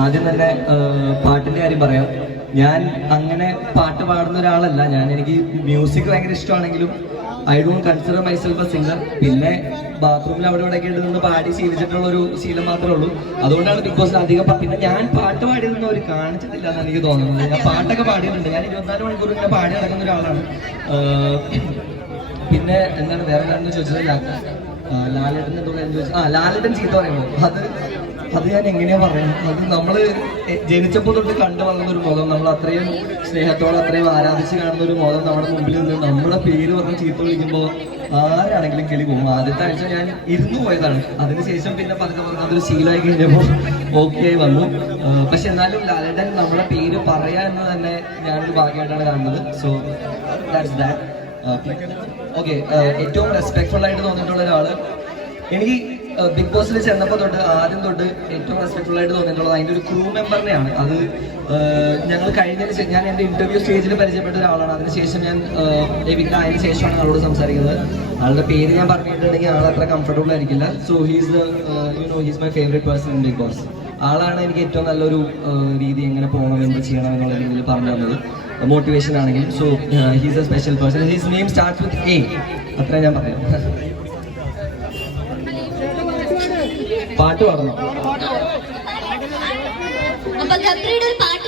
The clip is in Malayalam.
ആദ്യം തന്നെ പാട്ടിന്റെ കാര്യം പറയാം. ഞാൻ അങ്ങനെ പാട്ട് പാടുന്ന ഒരാളല്ല. ഞാൻ എനിക്ക് മ്യൂസിക് ഭയങ്കര ഇഷ്ടമാണെങ്കിലും I don't consider myself a singer പിന്നെ ബാത്റൂമിൽ അവിടെ ഇവിടെ കേട്ട് നിന്ന് പാടി ശീലിച്ചിട്ടുള്ള ഒരു ശീലം മാത്രമേ ഉള്ളൂ. അതുകൊണ്ടാണ് ബിഗ് ബോസ് അധികം പിന്നെ ഞാൻ പാട്ട് പാടിയതൊന്നും അവർ കാണിച്ചിട്ടില്ല എന്നാണ് എനിക്ക് തോന്നുന്നത്. ഞാൻ പാട്ടൊക്കെ പാടിയിട്ടുണ്ട്. ഞാൻ ഇരുപത്തിനാല് മണിക്കൂർ ഇങ്ങനെ പാടി നടക്കുന്ന ഒരാളാണ്. പിന്നെ എന്താണ് വേറെ എന്താണെന്ന് ചോദിച്ചത്? ലാലേട്ടൻ എന്തോ ചോദിച്ചത് ചോദിച്ചു. ആ ലാലേട്ടൻ ചീത്ത പറയുമ്പോൾ അത് അത് ഞാൻ എങ്ങനെയാ പറയുന്നത് അത് നമ്മൾ എ- ജനിച്ചപ്പോൾ തൊട്ട് കണ്ടു വളർന്ന ഒരു മുഖം നമ്മൾ അത്രയും സ്നേഹത്തോടെ അത്രയും ആരാധിച്ച് കാണുന്ന ഒരു മുഖം നമ്മുടെ മുമ്പിൽ നിന്ന് നമ്മുടെ പേര് പറഞ്ഞ് ചീത്ത വിളിക്കുമ്പോൾ ആരാണെങ്കിലും കിളി പോകും. ആദ്യത്തെ ആഴ്ച ഞാൻ ഇരുന്നു പോയതാണ്. അതിനുശേഷം പിന്നെ പതുക്കെ പറഞ്ഞ അതൊരു ശീലമായി കഴിഞ്ഞപ്പോൾ ഓക്കെ വന്നു. പക്ഷെ എന്നാലും ലാലേട്ടൻ നമ്മുടെ പേര് പറയാ എന്ന് തന്നെ ഞാനൊരു ഭാഗ്യമായിട്ടാണ് കാണുന്നത്. സോ ദാറ്റ്സ് ദാറ്റ് ഓക്കെ ഏറ്റവും റെസ്പെക്ട്ഫുൾ ആയിട്ട് തോന്നിയിട്ടുള്ള ഒരാൾ എനിക്ക് ബിഗ് ബോസിൽ ചെന്നപ്പോൾ തൊട്ട് ആദ്യം തൊട്ട് ഏറ്റവും റെസ്പെക്ട്ഫുൾ ആയിട്ട് തോന്നിയിട്ടുള്ളത് അതിന്റെ ഒരു ക്രൂ മെമ്പറിനെയാണ് അത് ഞങ്ങൾ കഴിഞ്ഞതിന് ഞാൻ എന്റെ ഇന്റർവ്യൂ സ്റ്റേജിൽ പരിചയപ്പെട്ട ഒരാളാണ്. അതിനുശേഷം ഞാൻ ലഭിക്കുന്ന ആയതിനു ശേഷമാണ് ആളോട് സംസാരിക്കുന്നത്. ആളുടെ പേര് ഞാൻ പറഞ്ഞിട്ടുണ്ടെങ്കിൽ ആൾ അത്ര കംഫർട്ടബിൾ ആയിരിക്കില്ല. So he's you know he's my favourite person in Big Boss ആളാണ് എനിക്ക് ഏറ്റവും നല്ലൊരു രീതി എങ്ങനെ പോകണം എന്ത് ചെയ്യണം എന്നുള്ള രീതിയിൽ പറഞ്ഞു തന്നത്. മോട്ടിവേഷൻ ആണെങ്കിലും. So he's a special person he's name starts with A അത്ര ഞാൻ പറയാം. പാട്ട് പാടണം. അപ്പൊ ഗബ്രിയുടെ ഒരു പാട്ട്